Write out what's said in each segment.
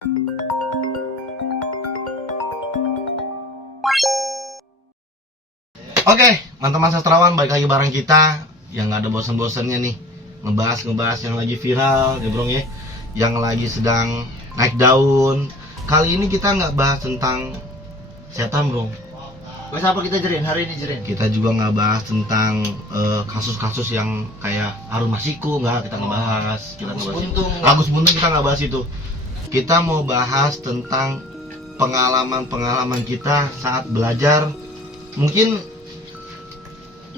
Oke, teman-teman sastrawan, balik lagi bareng kita yang nggak ada bosan-bosannya nih ngebahas yang lagi viral ya bro ya, yang lagi sedang naik daun. Kali ini kita nggak bahas tentang setan bro. Bahas apa kita Jerin hari ini Jerin? Kita juga nggak bahas tentang kasus-kasus yang kayak Harun Masiku, nggak kita ngebahas. Agus Buntung kita nggak bahas itu. Kita mau bahas tentang pengalaman kita saat belajar. Mungkin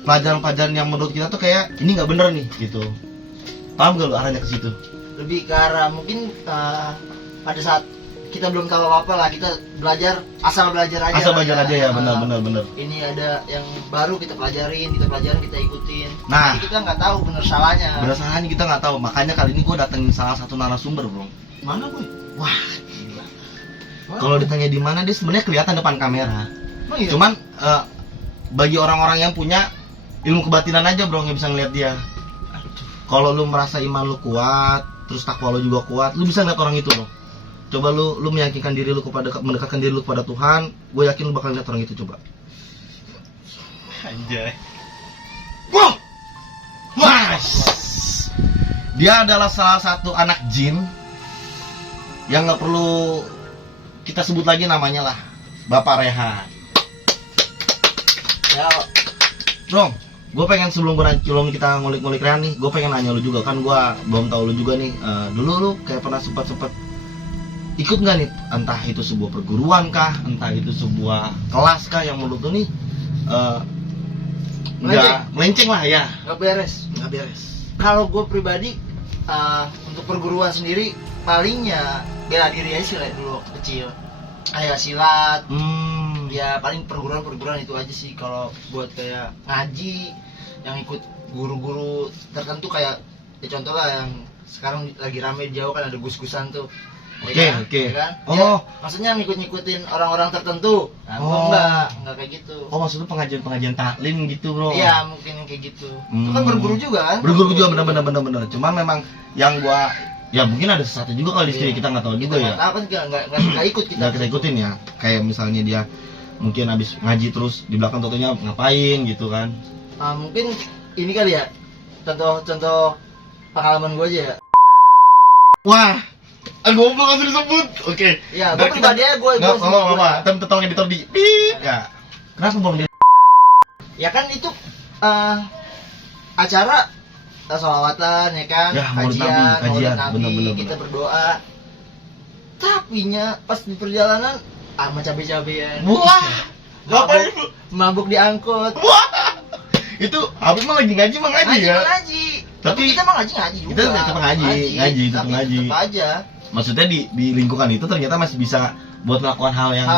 pelajaran-pelajaran yang menurut kita tuh kayak ini nggak bener nih gitu. Paham gak lu arahnya ke situ? Lebih ke arah mungkin pada saat kita belum tahu apa-apa lah, kita belajar asal belajar aja. Asal belajar aja ya, benar. Ini ada yang baru kita pelajarin, kita ikutin. Nah, jadi kita nggak tahu bener salahnya. Bener salahnya kita nggak tahu. Makanya kali ini gue datengin salah satu narasumber bro. Mana gue? Wah, gila. Kalau ditanya di mana dia sebenarnya kelihatan depan kamera. Oh, iya? Cuman bagi orang-orang yang punya ilmu kebatinan aja bro yang bisa ngeliat dia. Kalau lu merasa iman lu kuat, terus takwa lu juga kuat, lu bisa ngeliat orang itu bro. Coba lu meyakinkan diri lu mendekatkan diri lu kepada Tuhan, gue yakin lu bakal lihat orang itu. Coba. Anjay. Wow. Mas. Dia adalah salah satu anak jin yang nggak perlu kita sebut lagi namanya lah, Bapak Rehan. Ya, Bro, gue pengen sebelum kita ngulik-ngulik Rehan nih, gue pengen nanya lu juga, kan gue belum tahu lu juga nih. Dulu lu kayak pernah sempat ikut nggak nih, entah itu sebuah perguruan kah, entah itu sebuah kelas kah yang menurut lu nih nggak melenceng lah ya? nggak beres. Kalau gue pribadi untuk perguruan sendiri palingnya bela diri aja sih lah dulu waktu kecil. Kayak silat. Ya paling perguruan itu aja sih. Kalau buat kayak ngaji yang ikut guru-guru tertentu kayak ya contoh lah yang sekarang lagi rame di Jawa kan ada gus-gusan tuh. Oke. Ya kan? Oh, ya, maksudnya ngikut-ngikutin orang-orang tertentu. Nah, enggak kayak gitu. Oh, maksudnya pengajian taklim gitu, bro? Iya, mungkin kayak gitu. Itu kan berguru juga kan? Berguru juga, bener. Cuman memang yang gua ya mungkin ada sesuatu juga kalau di sini kita nggak tahu juga ya. Apa nggak ikut kita? Nggak kita ikutin ya. Kayak misalnya dia mungkin habis ngaji terus di belakang totonya ngapain gitu kan? Mungkin ini kali ya. Contoh pengalaman gue aja ya. Wah. Goblok langsung disebut. Oke. Ya, gue pribadi aja gue apa. Tolong editor di bip. Ya. Kenapa bang dia? Ya kan itu acara sholawatan ya kan, ya, kajian Nabi, bener. kita berdoa. Tapinya pas di perjalanan sama cabe-cabean. Wah. Ngapain itu? Mabuk diangkut. Wah. Itu habis mah lagi ngaji ya. Ngaji. Tapi kita mah ngaji juga. Kita tetap ngaji. Tetap aja. Maksudnya di lingkungan itu ternyata masih bisa buat melakukan hal yang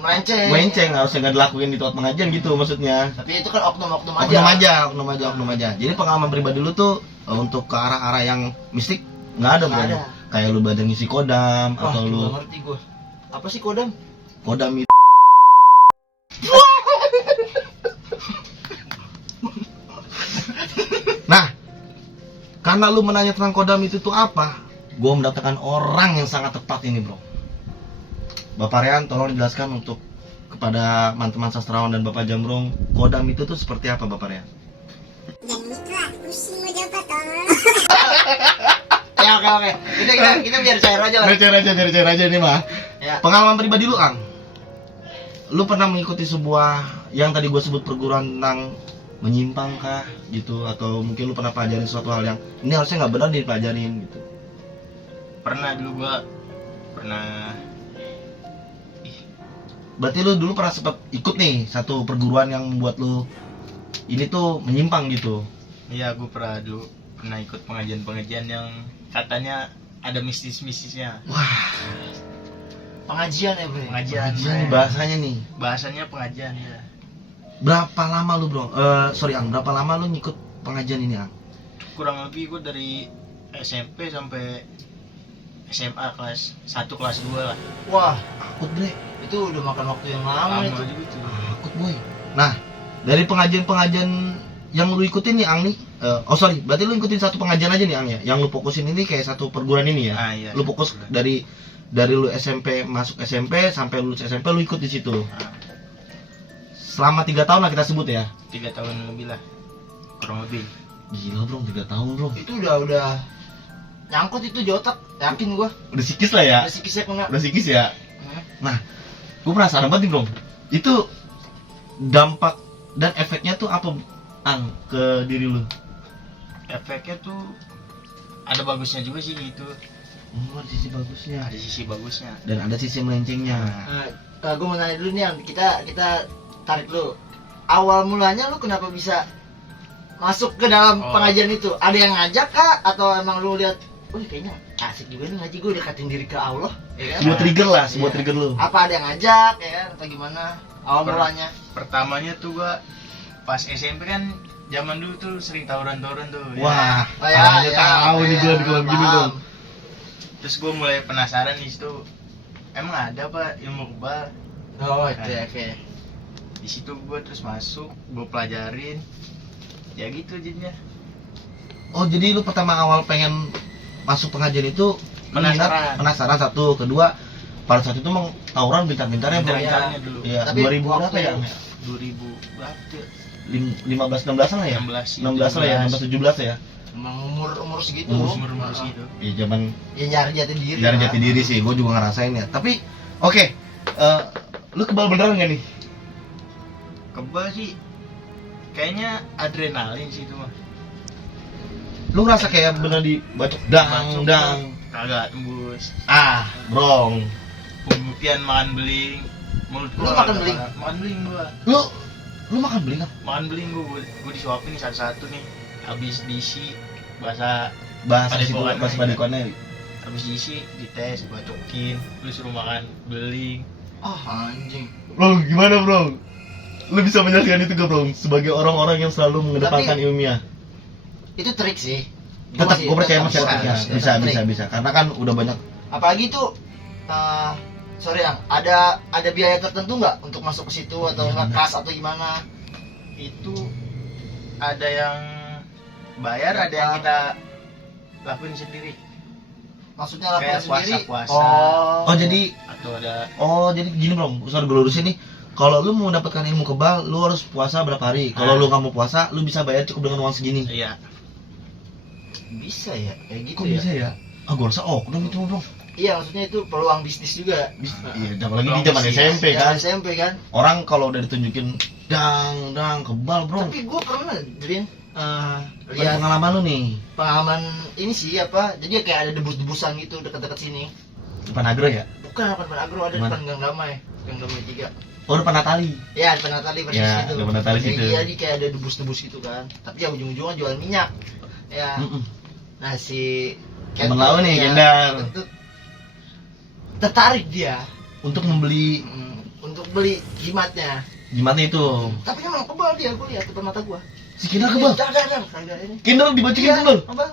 melenceng harusnya nggak dilakuin di tempat pengajian gitu maksudnya. Tapi itu kan oknum aja. Oknum aja. Jadi pengalaman pribadi lu tuh untuk ke arah-arah yang mistik nggak ada bro. Kayak lu badan ngisi kodam atau lu. Nggak ngerti gue. Apa sih kodam? Kodam itu. Nah, karena lu menanya tentang kodam itu tuh apa? Gue mendatangkan orang yang sangat tepat ini bro. Bapak Rehan, tolong dijelaskan untuk kepada teman-teman sastrawan dan Bapak Jamrong, kodam itu tuh seperti apa Bapak Rehan? Jangan ikhlas, pusing mau jawab tolong. Ya oke. Kita biar cair aja lah. Biar cair aja nih mah. Ya. Pengalaman pribadi lu Ang, lu pernah mengikuti sebuah yang tadi gue sebut perguruan tentang menyimpang kah gitu, atau mungkin lu pernah pelajarin suatu hal yang ini harusnya nggak benar dipelajarin gitu? Pernah dulu gua pernah. Berarti lu dulu pernah sempat ikut nih satu perguruan yang membuat lu ini tuh menyimpang gitu? Iya, gua pernah ikut pengajian yang katanya ada mistisnya. Wah, Pengajian ya bro. Pengajian bahasanya nih. Bahasanya pengajian ya. Berapa lama lu bro? Ang, berapa lama lu ngikut pengajian ini Ang? Kurang lebih gua dari SMP sampai SMA kelas 1 kelas 2 lah. Wah, Akut bre. itu udah makan waktu yang lama itu. juga tuh. Akut boy. Nah, dari pengajian-pengajian yang lu ikutin nih Ang nih, berarti lu ikutin satu pengajian aja nih Ang ya? Yang lu fokusin ini kayak satu perguruan ini ya? Iya. Lu fokus dari Dari lu SMP masuk SMP sampai lulus SMP lu ikut di situ. Nah, Selama 3 tahun lah kita sebut ya. 3 tahun lebih lah, kurang lebih. Gila bro, 3 tahun bro. Itu udah nyangkut itu di otak, yakin gua. Udah sikis lah ya. Udah sikisnya kena. Udah sikis ya. Hmm. Nah, gue penasaran banget nih bro. Itu dampak dan efeknya tuh apa Ang ke diri lu? Efeknya tuh ada bagusnya juga sih gitu, Oh, ada sisi bagusnya. ada sisi bagusnya. Dan ada sisi melencengnya. Gue mau nanya dulu nih, Yang. Kita tarik dulu. Awal mulanya lu kenapa bisa masuk ke dalam Oh. pengajian itu? Ada yang ngajak kah? Atau emang lu lihat, wih kayaknya asik juga nih ngaji, gue dekatin diri ke Allah, ya kan? Sebuah trigger lah, sebuah Iya. trigger lu. Apa ada yang ngajak, ya kan? Atau gimana? Awal mulanya? Pertamanya tuh gua pas SMP kan, zaman dulu tuh sering tawuran-tawuran tuh. ya. Wah, Oh, ya, kayaknya ya, tahu nih ya, gue di kolam gini paham. bro. Terus gua mulai penasaran di situ, emang ada apa ilmu kebal? Oh, oke. Di situ gua terus masuk, gua pelajarin, ya gitu jadinya. Oh, jadi lu pertama awal pengen masuk pengajian itu lu minat- Penasaran. penasaran satu, kedua pada saat itu emang tawuran bintar-bintarnya bro. Bintar-bintarnya dulu. Iya, Tapi 2000 berapa waktu- ya? 2000 berapa tuh? 15-16an lah ya? 16 sih, 16 lah ya, 16-17 ya? Emang umur segitu. Umur-umur segitu. Iya, zaman Ya nyari jati diri. dari lah. jati diri sih, gue juga ngerasain ya. Tapi, oke, lu kebal beneran gak nih? Kebal sih kayaknya adrenalin sih itu mah. Lu ngerasa kayak bener dibacok Bacok dang. kagak tembus. Ah, brong. Pembuktian makan beling. Mulut Lu gua makan kagak beling? makan beling gua. Lu makan beling kan? Makan beling gua disuapin nih satu-satu nih. Habis diisi bahasa Bahasa situ, Padepokan bahasa aja. padepokannya. habis diisi dites bacokin, lu suruh makan beling. Anjing. Bro, gimana bro? Lu bisa menjelaskan itu gak bro? Sebagai orang-orang yang selalu mengedepankan Tapi- ilmiah. Itu trik sih. Tetap gue percaya tetap masyarakatnya. bisa, Bisa. trik. Karena kan udah banyak. Apalagi tuh sorry Yang, ada biaya tertentu nggak untuk masuk ke situ atau Iya, nggak benar. kas atau gimana? Itu ada yang bayar, ada yang kita lakuin sendiri. Maksudnya lakukan Kayak sendiri. puasa-puasa. Oh jadi, Atau ada jadi gini bro. Sorry gue lurusin nih. Kalau lu mau mendapatkan ilmu kebal, lu harus puasa berapa hari. Kalau lu nggak mau puasa, lu bisa bayar cukup dengan uang segini. iya. Bisa ya, kayak gitu Kok ya. bisa ya? Ah, gue rasa oknum itu bro. Iya, maksudnya itu peluang bisnis juga. Iya, apalagi di Peluang zaman bisnis. SMP Ya, kan. SMP kan. Orang kalau udah ditunjukin dang kebal bro. Tapi gue pernah, Drin, Lihat lihat pengalaman lu nih. pengalaman ini sih apa? Jadi kayak ada debus-debusan gitu dekat-dekat sini. Depan Agro ya? Bukan depan Agro, ada Mana? depan Gang Damai, Gang Damai 3. Oh, depan Natali. Ya, depan Natali persis Ya, itu. depan Natali situ. Jadi kayak ada debus-debus gitu kan. Tapi ya ujung-ujungnya jual minyak. Ya. Mm-mm. Nah, si Temen Kento lau nih, ya, Gendar. Kento tertarik dia Untuk membeli untuk beli jimatnya. gimana itu? Tapi emang kebal dia, gue lihat depan mata gue. Si Kinder kebal. Dar, kagak ini. Kinder dibacokin kebal. Kebal.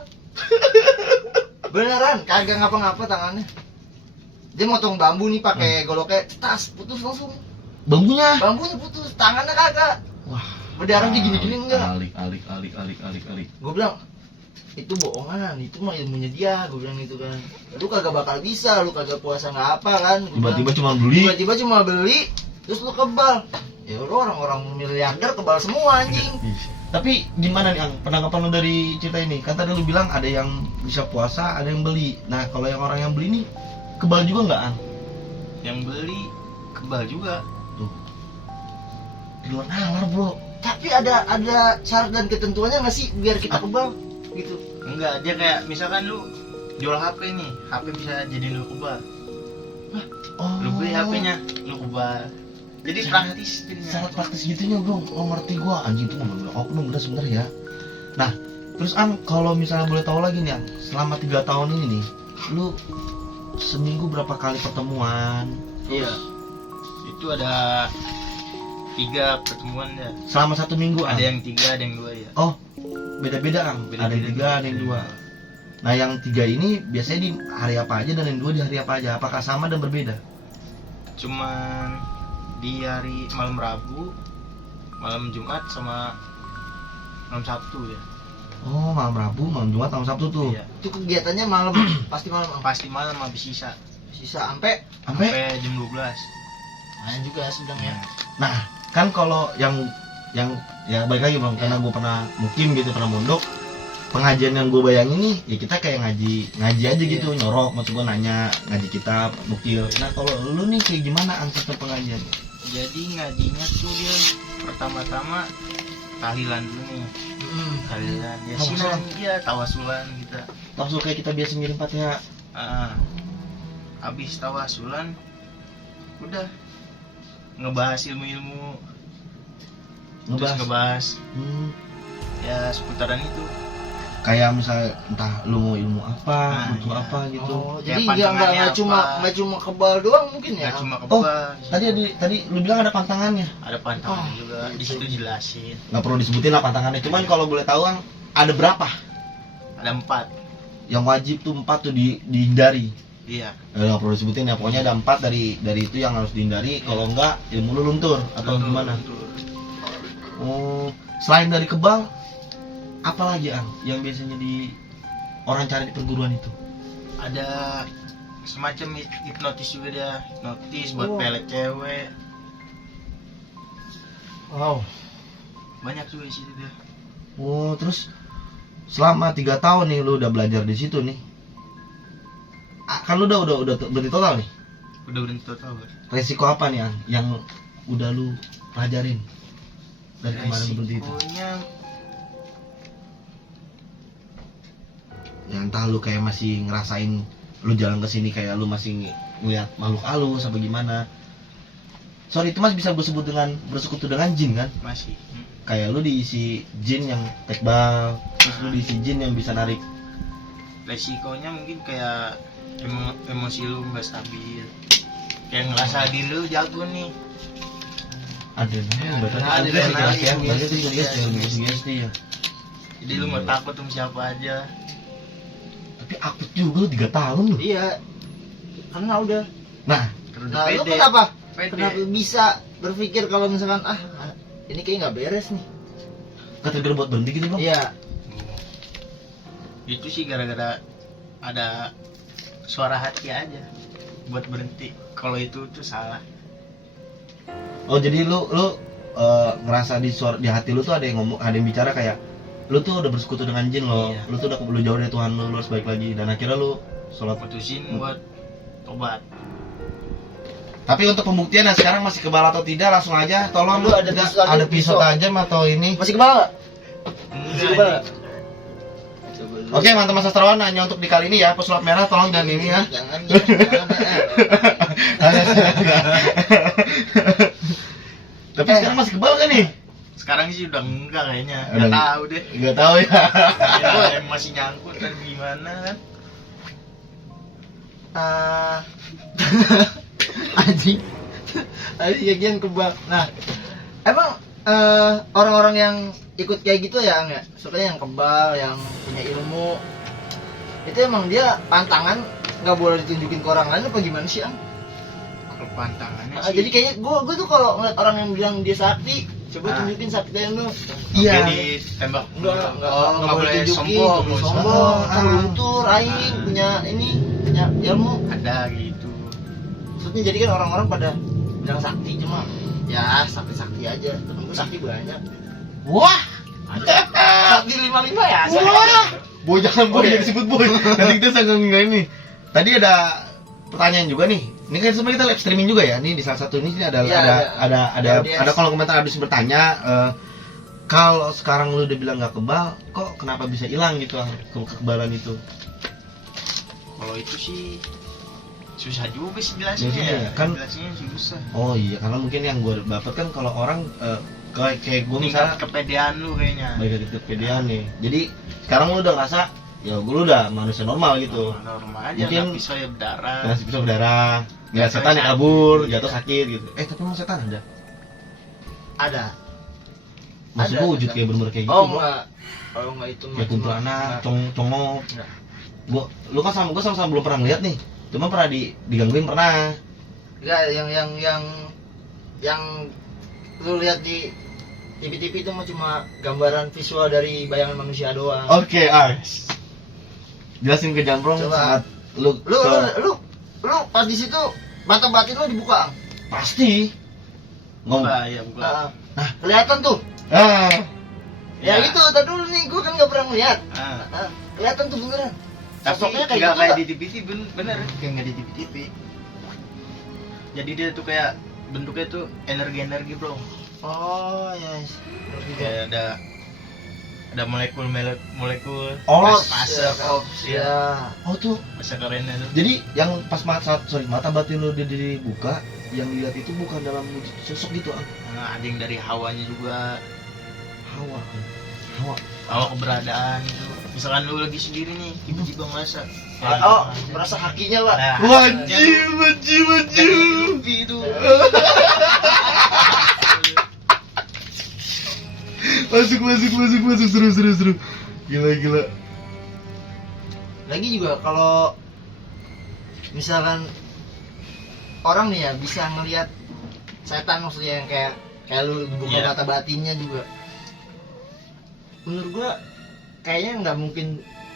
Beneran, kagak ngapa-ngapa tangannya. Dia motong bambu nih pakai goloknya, tas putus langsung. Bambunya. Bambunya putus, tangannya kagak. Wah. Berdarah dia gini-gini enggak. Alik. Gue bilang itu bohongan, itu mah ilmunya dia, gue bilang gitu kan. Lu kagak bakal bisa, lu kagak puasa nggak apa kan. Gua Tiba-tiba bilang, cuma beli. tiba-tiba cuma beli, terus lu kebal. Ya lu orang-orang miliarder kebal semua anjing. Tapi gimana nih Ang, penanggapan lu dari cerita ini? Kan tadi lu bilang ada yang bisa puasa, ada yang beli. Nah, kalau yang orang yang beli nih kebal juga nggak Ang? Yang beli kebal juga. Tuh. Di luar nalar bro. Tapi ada syarat dan ketentuannya nggak sih biar kita kebal gitu? Enggak, dia kayak misalkan lu jual HP nih, HP bisa jadi lu kebal. Oh. Lu beli HP-nya, lu kebal. Jadi Sangat- praktis Sangat praktis gitunya bro. Oh ngerti gua, anjing itu ngomong oknum udah sebenarnya ya. Nah, terus Ang, kalau misalnya boleh tahu lagi nih Ang, selama 3 tahun ini nih, lu seminggu berapa kali pertemuan? Iya. Itu ada 3 pertemuan ya. Selama 1 minggu Ang? Ada yang 3, ada yang 2 ya. Oh, beda-beda Ang. Ada yang 3, ada yang 2. Nah, yang 3 ini biasanya di hari apa aja dan yang 2 di hari apa aja? Apakah sama dan berbeda? Cuman di hari malam Rabu, malam Jumat sama malam Sabtu ya. Oh, malam Rabu, malam Jumat, malam Sabtu tuh. Iya. Itu kegiatannya malam, pasti malam. Pasti malam habis sisa. sisa sampai Sampai jam 12. main juga sedang ya. nah, kan kalau yang ya balik lagi Bang, karena gue pernah mukim gitu, pernah mondok. Pengajian yang gue bayangin nih, ya kita kayak ngaji aja gitu, nyorok, maksud gue nanya, ngaji kitab, bukil. Nah kalau lu nih kayak gimana sistem pengajian? Jadi ngajinya tuh dia pertama-tama tahlilan dulu nih. Tahlilan, yasinan, dia tawasulan kita. Langsung kayak kita biasa ngirim Fatihah. Habis tawasulan udah ngebahas ilmu-ilmu, terus ngebahas Hmm, ya seputaran itu. kayak misalnya entah lu mau ilmu apa, butuh iya. apa gitu. Oh, Ya, jadi pantangannya nggak cuma kebal doang mungkin ya. Nggak cuma Oh, kebal. tadi lu bilang ada pantangannya. Ada pantangan Oh, juga di situ jelasin. Nggak perlu disebutin lah pantangannya. Cuman kalau boleh tahu kan ada berapa? Ada 4. Yang wajib tuh 4 tuh dihindari. Iya. Nggak perlu disebutin ya. Pokoknya ada 4 dari itu yang harus dihindari. Kalau enggak ilmu lu luntur atau Betul, gimana? betul. Oh, selain dari kebal, apa lagi yang biasanya orang cari di perguruan itu? Ada semacam hipnotis juga dia, hipnotis buat Oh. pelet cewek. Wow. Banyak juga di situ dia. Oh, terus selama 3 tahun nih lu udah belajar di situ nih. Kan lu udah berarti total nih. Udah berhenti tahu. Resiko apa nih yang udah lu pelajarin dari kemarin berhenti itu? Resikonya Ya entah lu kayak masih ngerasain lu jalan ke sini kayak lu masih ngeliat makhluk halus apa gimana. Sorry, itu masih bisa gue sebut dengan bersekutu dengan jin kan? masih. Kayak lu diisi jin yang tekbal, terus lu diisi jin yang bisa narik. Resikonya mungkin kayak emosi lu nggak stabil. Kayak ngerasa diri lu jago nih. Adrenalin, berarti Adrenalin, adrenalin ya, berarti itu sugesti, sugesti ya. Jadi lu mau takut sama siapa aja. Tapi akut juga lu 3 tahun lu. Iya. Karena udah. Nah, Terus Nah, lu pede. kenapa? Pede. Kenapa bisa berpikir kalau misalkan ini kayak nggak beres nih? ketrigger buat berhenti gitu bang? Iya. Itu sih gara-gara ada suara hati aja buat berhenti. Kalau itu tuh salah. Oh jadi lu ngerasa di hati lu tuh ada yang ngomong, ada yang bicara kayak lu tuh udah bersekutu dengan jin lo, Iya. lu tuh udah jauh dari Tuhan lu harus baik lagi, dan akhirnya lu sholat. Putusin buat tobat. Tapi untuk pembuktian ya sekarang masih kebal atau tidak, langsung aja tolong Lu ada pisau aja, ada pisau pisau. tajam atau ini. Masih kepala nggak? Masih kepala. Oke teman-teman sastrawan, hanya untuk di kali ini ya pesulap merah tolong jangan ini ya. Jangan Tapi sekarang masih kebal kan nih? Sekarang sih udah enggak kayaknya. Udah Enggak tahu deh. Nggak tahu ya. Ya, masih nyangkut dan gimana kan? Anjing. Anjing yang kebal. Nah, emang orang-orang yang ikut kayak gitu ya, enggak? Sukanya yang kebal, yang punya ilmu. Itu emang dia pantangan nggak boleh ditunjukin ke orang lain apa gimana sih, Ang? Kalau pantangannya Ah, sih. jadi kayaknya gue tuh kalau ngeliat orang yang bilang dia sakti, coba tunjukin sakti lu. Iya. Ditembak. Nggak boleh boleh tunjukin, sombong. nggak boleh sombong. Kan luntur, aing punya ilmu. Ada gitu. Maksudnya jadi kan orang-orang pada bilang sakti, cuma ya sakti aja. Temen gue sakti banyak. Wah. Sakti 55 ya. Wah. Boy jangan boy, jangan disebut boy. Nanti kita sanggup nggak ini. Tadi ada pertanyaan juga nih. Ini kan sebenarnya kita live streaming juga ya. Ini di salah satu ini ada Iya, ada kolom komentar habis bertanya. Kalau sekarang lu udah bilang nggak kebal, kok kenapa bisa hilang gitu kekebalan itu? Kalau itu sih susah juga sih jelasinnya. Jelasinnya Ya. ya, kan- Jelasinnya susah. Oh iya, karena mungkin yang gue dapat kan kalau orang kayak gue Tingkat misalnya kepedean lu kayaknya. baik dari kepedean nih. Jadi sekarang lu udah ngerasa ya gue udah manusia normal gitu. Normal aja, Mungkin nggak pisau ya berdarah. Ngasih pisau berdarah, ngeliat Jatuh setan yang sakit. kabur, Iya. jatuh sakit gitu. Tapi emang setan ada? Ada. Maksud Ada, gue wujud ada. kayak bener-bener kayak gitu. Oh Bro. enggak. Kalau enggak itu Kayak kuntilanak, congok. Enggak. Lu kan gue sama belum pernah ngeliat nih. Cuma pernah digangguin pernah. Enggak, yang lu lihat di TV-TV itu mah cuma gambaran visual dari bayangan manusia doang. Oke, Ars. Jelasin ke Jambrong Coba. saat lu Lu Lu pas di situ mata batin lu dibuka. Pasti. Ngomong. Buka ya buka. Nah, kelihatan tuh. Ah. Ya gitu, tadi dulu nih gua kan nggak pernah ngeliat. Ah. Kelihatan tuh beneran. Tapi Sosoknya nggak gitu kayak nggak? di TV bener. Kayak nggak di TV. Jadi dia tuh kayak bentuknya tuh energi bro. Oh ya. Kayak ada molekul. Oh, fase ya. Oh tuh. fase kerennya tuh. Jadi yang pas mata batin lu dibuka, yang dilihat itu bukan dalam wujud sosok gitu, ah. Nah, ada yang dari hawanya juga. Hawa. Hawa keberadaan gitu. Misalkan lu lagi sendiri nih, tiba-tiba merasa. Oh, merasa hakinya pak. Nah, Wajib. itu. Masuk seru. Gila. Lagi juga kalau misalkan orang nih ya bisa ngelihat setan, maksudnya yang kayak lu buka Iya. mata batinnya juga. Menurut gua kayaknya nggak mungkin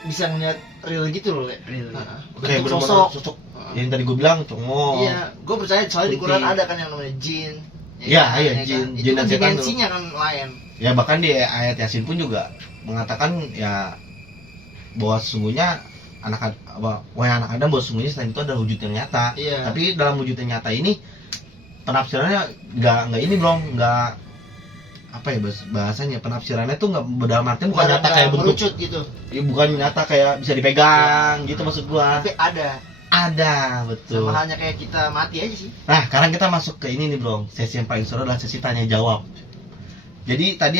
bisa ngeliat real gitu loh, kayak. Real. Kayak Bentuk bener-bener sosok. sosok. Yang tadi gue bilang congol. Iya, gua percaya soalnya di Kunti. Quran ada kan yang namanya jin. Iya, kan? iya, Ya jin. kan? Jin Itu dan kan setan tuh. dimensinya kan lain. Ya bahkan di ayat Yasin pun juga mengatakan ya bahwa sesungguhnya wahai anak Adam, bahwa sesungguhnya setan itu adalah wujud yang nyata. Iya. Tapi dalam wujud yang nyata ini penafsirannya nggak ini bro, nggak apa ya bahasanya, penafsirannya tuh nggak dalam artian bukan nyata kayak bentuk, merucut gitu. ya, bukan nyata kayak bisa dipegang gitu maksud gua. Tapi Ada betul. sama halnya kayak kita mati aja sih. Nah, sekarang kita masuk ke ini nih, Bro. Sesi yang paling seru adalah sesi tanya jawab. Jadi tadi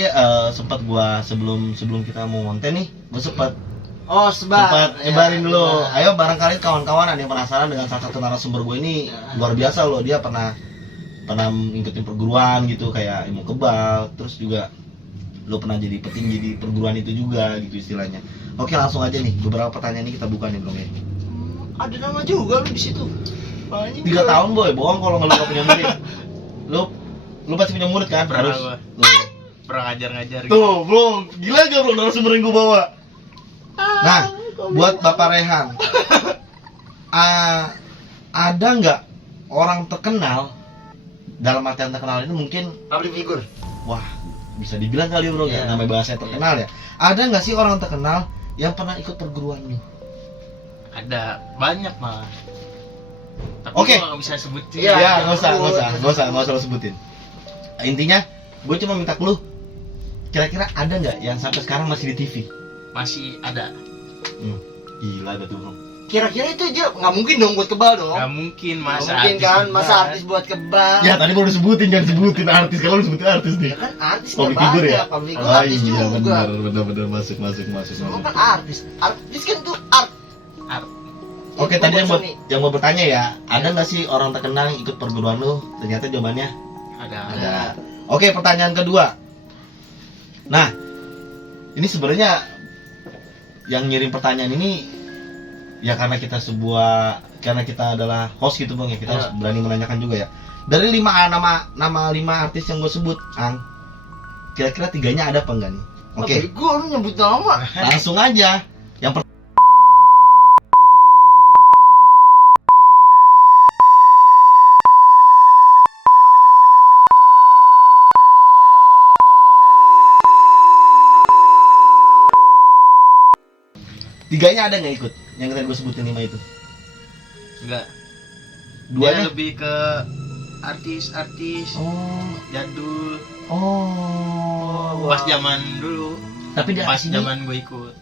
sempat gua sebelum kita mau konten nih, gua sempat Sempat nyebarin dulu. benar. Ayo barangkali kawan-kawan ada yang penasaran dengan salah satu narasumber gue ini. Ya. Luar biasa loh, dia pernah ngikutin perguruan gitu kayak ilmu kebal, terus juga lo pernah jadi petinggi di perguruan itu juga gitu istilahnya. Oke, langsung aja nih, beberapa pertanyaan ini kita buka nih, Bro ya. Ada nama juga lu di situ. 3 tahun boy, bohong kalau nggak lu nggak punya murid. Lu pasti punya murid kan? Pernah Harus. gua. Tuh. Pernah ngajar gitu. Tuh, bro, gila gak bro narasumber yang gue bawa? Nah, buat Bapak Rehan, ada nggak orang terkenal, dalam artian terkenal ini mungkin, Public figure. wah, bisa dibilang kali bro, ya, Iya. namanya bahasa terkenal ya. Ada nggak sih orang terkenal yang pernah ikut perguruan lu? Ada banyak malah. Tapi Oke. gua nggak bisa sebutin. Iya, Ya, nggak jangan usah lo sebutin. Intinya, gue cuma minta ke lu, kira-kira ada nggak yang sampai sekarang masih di TV? Masih ada. Gila gak tuh bro? Kira-kira itu aja nggak mungkin dong buat kebal dong. Gak mungkin Nggak masa mungkin artis kan, juga. masa artis buat kebal. Ya tadi baru disebutin, jangan sebutin artis, kalau lu sebutin artis nih. Ya kan artis Public nggak figure ya? banyak, public figure artis juga. benar masuk. Semua kan artis. Artis kan tuh art. Oke, Itu tadi buat yang mau bertanya ya, ada nggak sih orang terkenal yang ikut perguruan lu? Ternyata jawabannya Ada. Ada. Oke, pertanyaan kedua. Nah, ini sebenarnya yang ngirim pertanyaan ini ya karena kita adalah host gitu bang ya, kita harus berani menanyakan juga ya. Dari 5 nama 5 artis yang gue sebut, Ang, kira-kira 3-nya ada apa enggak nih? Oke, Gue lu nyebut nama. langsung aja. Yang pertama, tiganya ada nggak ikut? Yang tadi gue sebutin 5 itu. Enggak. Dia Duanya? lebih ke artis-artis Oh, jadul. oh. Pas zaman dulu. Tapi dia Pas sini. zaman gue ikut.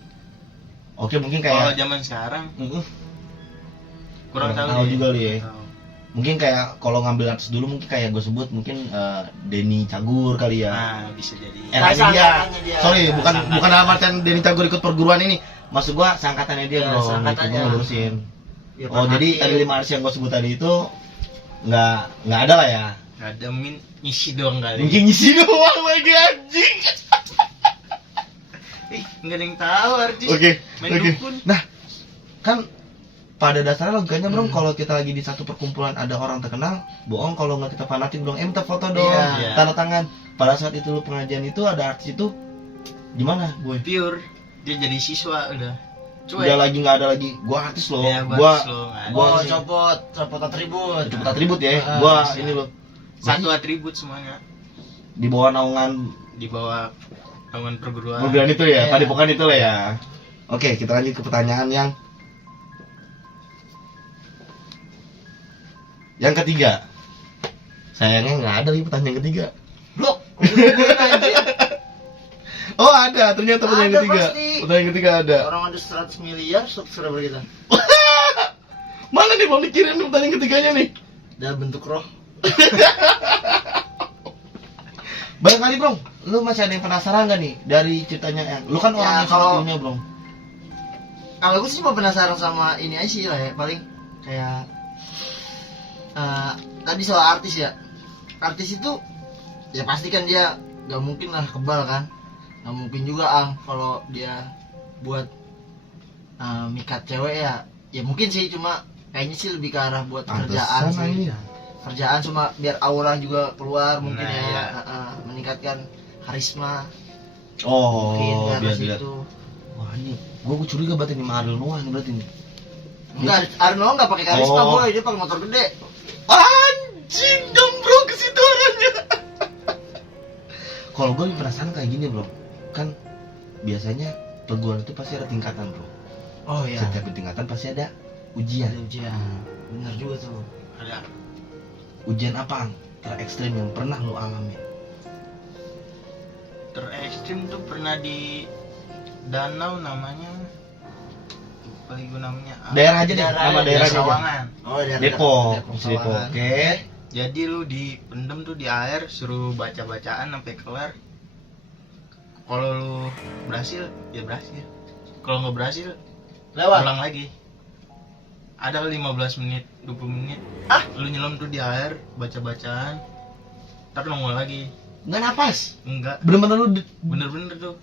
Oke, mungkin Kalau kayak zaman sekarang Mm-mm. kurang tahu tahu deh. juga lu ya. Tahu. Mungkin kayak kalau ngambil artis dulu mungkin kayak gue sebut mungkin Denny Cagur kali ya. Nah, bisa jadi. Eranya dia. Sangkatannya dia. Sorry, Ya, bukan sangkatan. dalam artian Denny Cagur ikut perguruan ini. Maksud gua sangkatannya dia Ya, bro, sangkatannya. ngikutnya ngurusin. Ya, Oh, Pak jadi Hakim. tadi 5 artis yang gue sebut tadi itu nggak ada lah ya. Nggak ada, mungkin ngisi doang kali. Mungkin ngisi doang lagi anjing. Ih, nggak ada yang tahu artis. Oke, Main oke. dukun. Nah, kan pada dasarnya logikanya bro, kalau kita lagi di satu perkumpulan ada orang terkenal, bohong kalau nggak kita fanatik dong, minta foto dong, Iya. tanda tangan. Pada saat itu lu pengajian itu ada artis itu, gimana, boy? Pure. Dia jadi siswa udah. Cuek. udah lagi nggak ada lagi. Gua artis loh. Iya, Gua Oh, copot atribut. cepet atribut ya. Ah, Gua bisa. ini loh. satu atribut semuanya Di bawah naungan di bawah naungan perguruan. perguruan itu ya. Iya. Padepokan itu lah ya. Oke, kita lanjut ke pertanyaan yang ketiga. Sayangnya nggak ada nih pertanyaan yang ketiga. Blok. Oh ada, ternyata pertanyaan Ada ketiga. pasti. Pertanyaan ketiga ada. Orang ada 100 miliar, subscriber kita. Mana nih mau dikirim pertanyaan ketiganya nih? Dalam bentuk roh. Barangkali bro, lu masih ada yang penasaran gak nih dari ceritanya yang? Lu kan Ya, orang yang kalau- sangat punya bro. Kalau gue sih cuma penasaran sama ini aja sih lah ya, paling kayak tadi soal artis ya. Artis itu ya pasti kan dia gak mungkin lah kebal kan. Gak mungkin juga kalau dia buat mikat cewek ya. Ya mungkin sih, cuma kayaknya sih lebih ke arah buat kerjaan Pantesan sih. aja. Kerjaan cuma biar aura juga keluar mungkin Nah, ya. iya. Meningkatkan karisma Oh, mungkin biar karena dilihat. situ. Wah ini, gua curiga berarti nih sama Ariel Noah nih berarti nih. Enggak, Arno enggak pakai karisma Oh. boy, dia pakai motor gede. Anjing dong bro, ke situ orangnya. Kalau gue penasaran kayak gini bro, kan biasanya perguruan itu pasti ada tingkatan bro. Oh iya. Setiap tingkatan pasti ada ujian. Ada ujian. Bener juga tuh. Ada Ujian apa Ang? Terekstrim yang pernah lo alami? terekstrim tuh pernah di danau namanya, lupa lagi gue namanya. Daerah aja deh, Daerah nama aja, daerahnya aja. Sawangan. Oh iya. Depok, Depok. Sawangan. Oke. Jadi lu dipendem tuh di air, suruh baca-bacaan sampai kelar. Kalau lu berhasil, ya berhasil. Kalau nggak berhasil, Lewat. ulang lagi. Ada 15 menit, 20 menit. Lu nyelam tuh di air, baca-bacaan. Ntar nongol lagi. Nggak napas. Enggak, Bener-bener lu bener-bener tuh.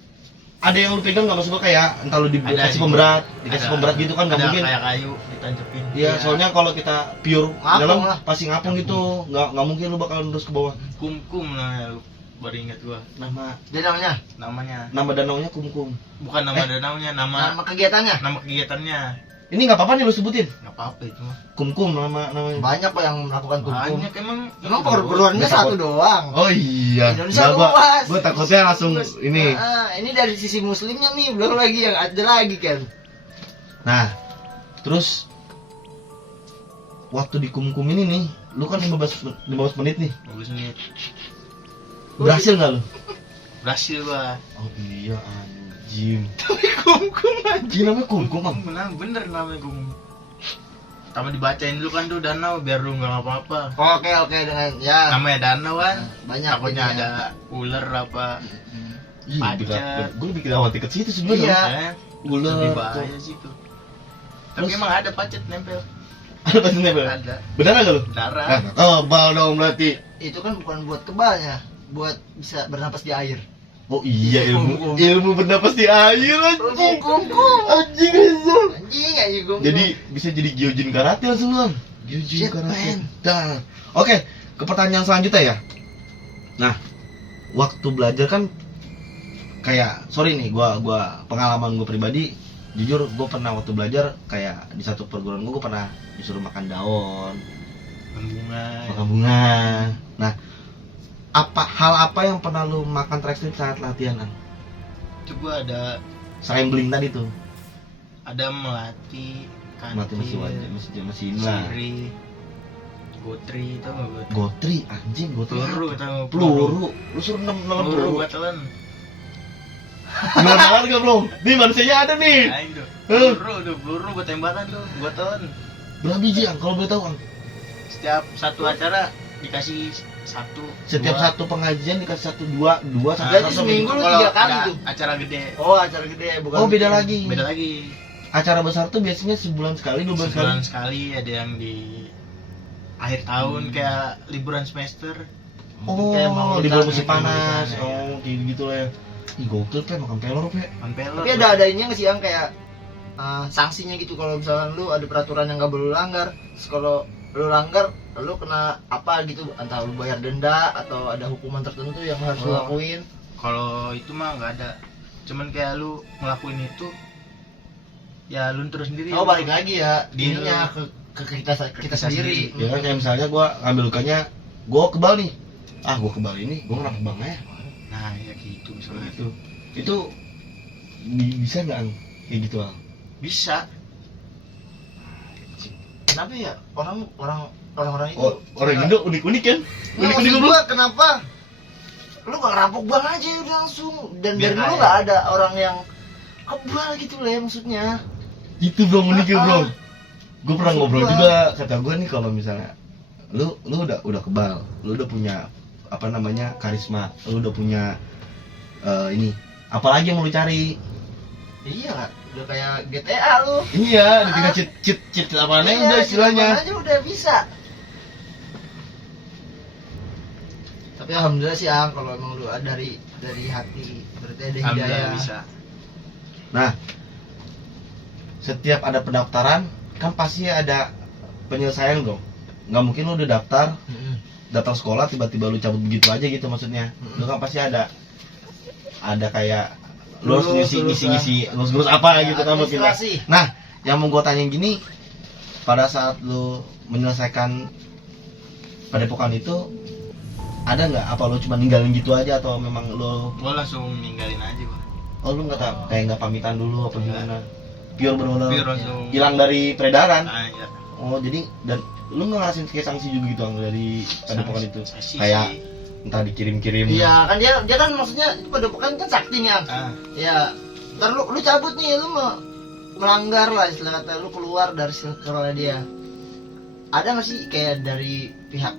ada yang lu pegang nggak maksud gua kayak entah lu Ada, dikasih pemberat, ada. pemberat gitu kan nggak Ada mungkin. kayak kayu ditancepin. Iya, soalnya kalau kita pure Ngapung dalam lah. pasti ngapung gitu, nggak mungkin lu bakalan terus ke bawah. Kumkum namanya, lu baru ingat gua. Dia namanya. Namanya Nama danaunya kumkum. bukan nama danaunya, Nama kegiatannya. nama kegiatannya. Ini nggak apa-apa nih lu sebutin. Nggak apa-apa itu mah. Kumkum namanya. Banyak kok yang melakukan kumkum. Banyak emang. Emang perguruannya satu doang. Oh iya. Indonesia Nggak, luas. gua takutnya langsung ini. Ini dari sisi muslimnya nih, belum lagi yang ada lagi kan. Nah, terus waktu di kumkum ini nih, lu kan 15 menit nih. 15 menit. Berhasil nggak lu? Berhasil gua. Oh iya anjing. Kumkum aja. Anjing namanya kumkum Bang. Bener namanya kumkum. Pertama dibacain dulu kan tuh danau biar lu nggak apa-apa. Oke dengan ya. Namanya danau kan. Banyak Takutnya ininya. ada ular apa. Iya, Pacet. gue lebih khawatir ke situ sebenarnya. Iya. Ya, Ular. lebih bahaya sih tuh. Tapi Terus? emang ada pacet nempel. Ada pasnya Bang? Ada. Benar nggak lu? Darah. Oh, bal dong berarti. Itu kan bukan buat kebalnya, buat bisa bernapas di air. Oh iya Kumkum. ilmu bernapas di air anjing. Kumkum. Anjing Rizal. Anjing kumkum. Jadi bisa jadi gyojin karate langsung Bang. Gyojin Shit, karate. man. Dah. Oke, ke pertanyaan selanjutnya ya. Nah, waktu belajar kan kayak sorry nih gua pengalaman gue pribadi jujur gue pernah waktu belajar kayak di satu perguruan gue pernah disuruh makan daun, Bunga. makan bunga. Nah, hal apa yang pernah lu makan terekstrim saat latihan Ang? Itu gua ada Selain beling tadi tuh, melati, mati masih wajib masih ini lah. siri, gotri, tau gak gotri? Gotri anjing, gotri. Peluru, apa? tau gak? Peluru. Lu suruh nelem Peluru peluru. gua telan. Gimana banget gak bro? Nih manusianya ada nih. Aing tuh. Eh. Peluru gua tembakan tuh, gua telan. Berapa biji Ang? Kalau boleh tahu Ang? Setiap satu acara dikasih satu. Setiap dua. satu pengajian dikasih dua sampai Berarti satu. seminggu lu Kalau 3 kali ada tuh. acara gede. Oh, acara gede bukan. Oh beda lagi. Beda lagi. Acara besar tuh biasanya sebulan sekali, 2 bulan sekali. Sebulan sekali, ada yang di akhir tahun kayak liburan semester. Oh, Kayak mau di bulan hutan, musim kayak panas. hutan, ya. Oh, kayak gitu lah ya. Ih, gokil pe makan pelor pe. Ampelor. Tapi ada ininya nggak sih yang kayak sanksinya gitu kalau misalnya lu ada peraturan yang nggak boleh langgar. Terus kalau lu langgar, lu kena apa gitu? Entah lu bayar denda atau ada hukuman tertentu yang harus lu Oh. lakuin. Kalau itu mah nggak ada. Cuman kayak lu ngelakuin itu ya luntur sendiri. Oh balik lagi ya Di- dirinya ke kita sendiri. Ya kan kayak misalnya gue ngambil lukanya, gue kebal nih. Ah gue kebal ini, gue kena kebang ya. Nah ya gitu misalnya. Itu bisa nggak Ang? Kayak gitu Ang? Bisa. Kenapa ya orang-orang itu? Oh, orang Indo unik-unik kan? Nggak, maksud gua kenapa? Lu gak rampok bang aja udah langsung. Dan Biar dari dulu kaya. gak ada orang yang kebal gitu lah ya maksudnya. Itu bro uniknya bro. Gue pernah Maksud ngobrol gua. juga, kata gue nih kalau misalnya lu udah kebal, lu udah punya apa namanya karisma, lu udah punya ini, apalagi yang mau lu cari? Iya lah, udah kayak GTA lu. Iya, tinggal cheat apa Iya, udah istilahnya. aja udah bisa. Tapi alhamdulillah sih Ang, kalau emang lu dari hati berarti ada Alhamdulillah hidayah. bisa. Nah, setiap ada pendaftaran kan pasti ada penyelesaian dong. Nggak mungkin lu udah daftar sekolah tiba-tiba lu cabut begitu aja gitu maksudnya. Lu kan pasti ada kayak lu harus ngisi apa gitu kan maksudnya. Administrasi. Nah, yang mau gue tanyain gini, pada saat lu menyelesaikan padepokan itu ada nggak apa lu cuma ninggalin gitu aja atau memang lu Gua langsung ninggalin aja gua. lu nggak tahu kayak nggak pamitan dulu apa gimana? Pure benar-benar Biar langsung hilang dari peredaran. Nah, ya. Oh jadi dan lu nggak ngasihin kayak sanksi juga gitu Ang, dari padepokan itu Sanksi kayak sih. entah dikirim-kirim. Iya kan dia kan maksudnya padepokan kan sakti nih Ang. Ah, Ya, ntar lu cabut nih, lu mau melanggar lah istilah kata, lu keluar dari circle dia. Ada nggak sih kayak dari pihak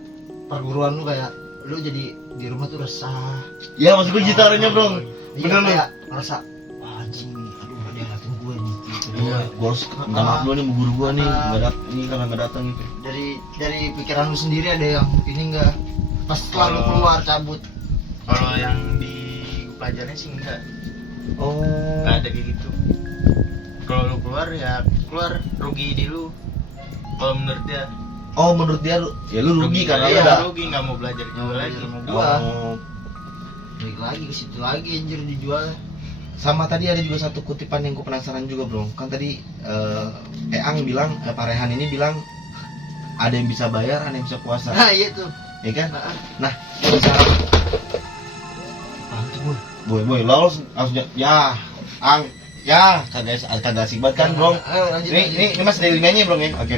perguruan lu kayak lu jadi di rumah tuh resah? Ya maksud gue gitarnya bro. Iya, Bener lu. kayak ngerasa wah anjing nih, aduh dia ngeliatin gue nih gitu. Iya, gue harus minta maaf dulu nih sama guru gue nih, nggak dat ini karena nggak datang gitu. Dari pikiran lu sendiri ada yang ini enggak? Pas setelah lu keluar cabut. kalau yang di pelajarannya sih enggak. Oh. Enggak ada kayak gitu. Kalau lu keluar ya keluar rugi di lu. Kalau menurut dia Oh menurut dia ya lu rugi karena iya. lu udah. rugi nggak mau belajar juga lagi. Sama gua. Oh. Balik lagi ke situ lagi anjir dijual. Sama tadi ada juga satu kutipan yang gue penasaran juga bro. Kan tadi Eang bilang, Pak Rehan ini bilang ada yang bisa bayar, ada yang bisa puasa, Nah, iya tuh. ya kan? Nah, Nah, misalnya mantap gua. boy, lo harus ya, Ang, ya, kagak asik banget kan bro. Lanjut. Ini masih dari limanya bro ya. Oke.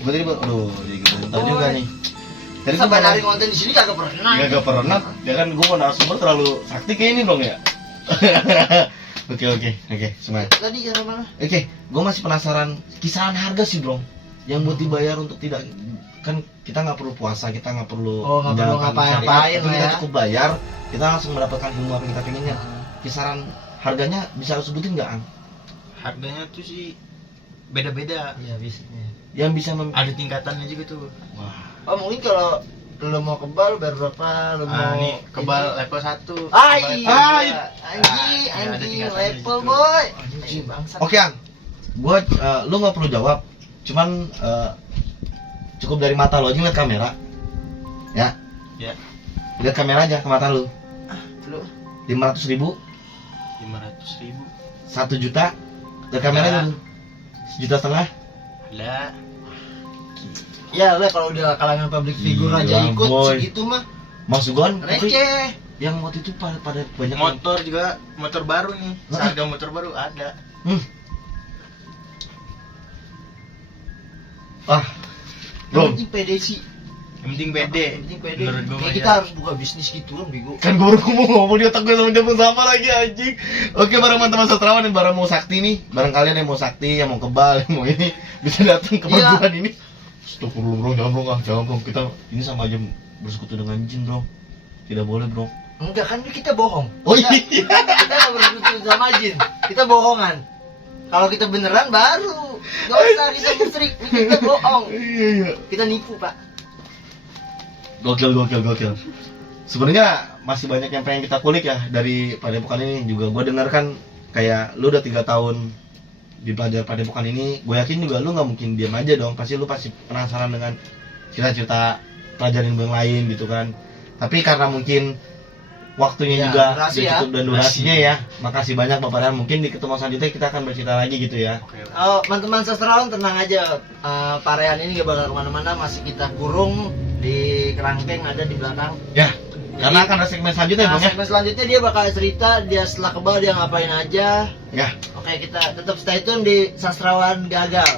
Gue tadi aduh, jadi gitu. Tahu juga nih. Tadi Kita gue banarin konten di sini kagak pernah. Gak pernah, ya kan gue narasumber terlalu sakti kayak ini dong ya. Oke, semuanya. Tadi yang mana? Oke, gue masih penasaran kisaran harga sih bro, yang buat dibayar untuk tidak kan kita nggak perlu puasa, kita nggak perlu Oh, nggak perlu menjalankan ngapa-ngapain syariat, tapi lah kita ya. cukup bayar, kita langsung mendapatkan ilmu apa yang kita pengennya. Kisaran harganya bisa lu sebutin nggak Ang? Harganya tuh sih beda-beda. Iya biasanya. Yang bisa Ada tingkatannya juga tuh. Wah, Oh mungkin kalau lo mau kebal bayar berapa? Lo Ah, mau nih kebal ini? level 1. Ah iya. Anjing, Anjing ada level tingkatan boy. di situ. Anjing bangsat. oke Ang, lu nggak perlu jawab, cuman cukup dari mata lo aja ngeliat kamera, ya, Ya, lihat kamera aja ke mata lu. Lu 500.000, 500.000. 1 juta, lihat kamera Ya. aja lu. 1,5 juta. Ada. ya lah kalau udah kalangan public figure aja Iya, ikut boy. segitu mah Maksud gue tapi receh. yang waktu itu pada banyak yang- Motor juga, motor baru nih. Hah? Seharga motor baru ada. Ah, Yang bro, penting pede sih. Yang penting pede. Yang penting pede. Menurut gua Kayak mah kita ya. harus buka bisnis gitu kan bego. kan gue baru ngomong di otak gue sama lagi anjing. Oke, bareng teman-teman sastrawan yang bareng mau sakti nih, bareng kalian yang mau sakti, yang mau kebal, yang mau ini bisa datang ke Iya. perguruan ini. Astagfirullah bro, jangan bro, kita ini sama aja bersekutu dengan jin bro, tidak boleh bro. Enggak kan kita bohong. Oh Kita- iya. Kita nggak bersekutu sama jin. Kita bohongan. Kalau kita beneran baru. Gak usah kita musyrik. Kita bohong. Iya. Kita nipu pak. Gokil. Sebenarnya masih banyak yang pengen kita kulik ya dari padepokan ini juga. Gue dengar kan kayak lu udah 3 tahun di pelajar padepokan ini. Gue yakin juga lu nggak mungkin diam aja dong. Pasti lu pasti penasaran dengan cerita-cerita pelajaran yang lain gitu kan. Tapi karena mungkin waktunya Ya, juga durasi udah ya. cukup dan durasinya ya. Makasih banyak Bapak Rehan. Mungkin di ketemu selanjutnya kita akan bercerita lagi gitu ya. Oke. Oh, teman-teman sastrawan tenang aja. Pak Rehan ini gak bakal kemana-mana, masih kita kurung di kerangkeng ada di belakang. Ya. Karena akan ada segmen selanjutnya Nah, Bang ya. segmen selanjutnya dia bakal cerita dia setelah kebal dia ngapain aja. Ya. Oke, kita tetap stay tune di Sastrawan Gagal.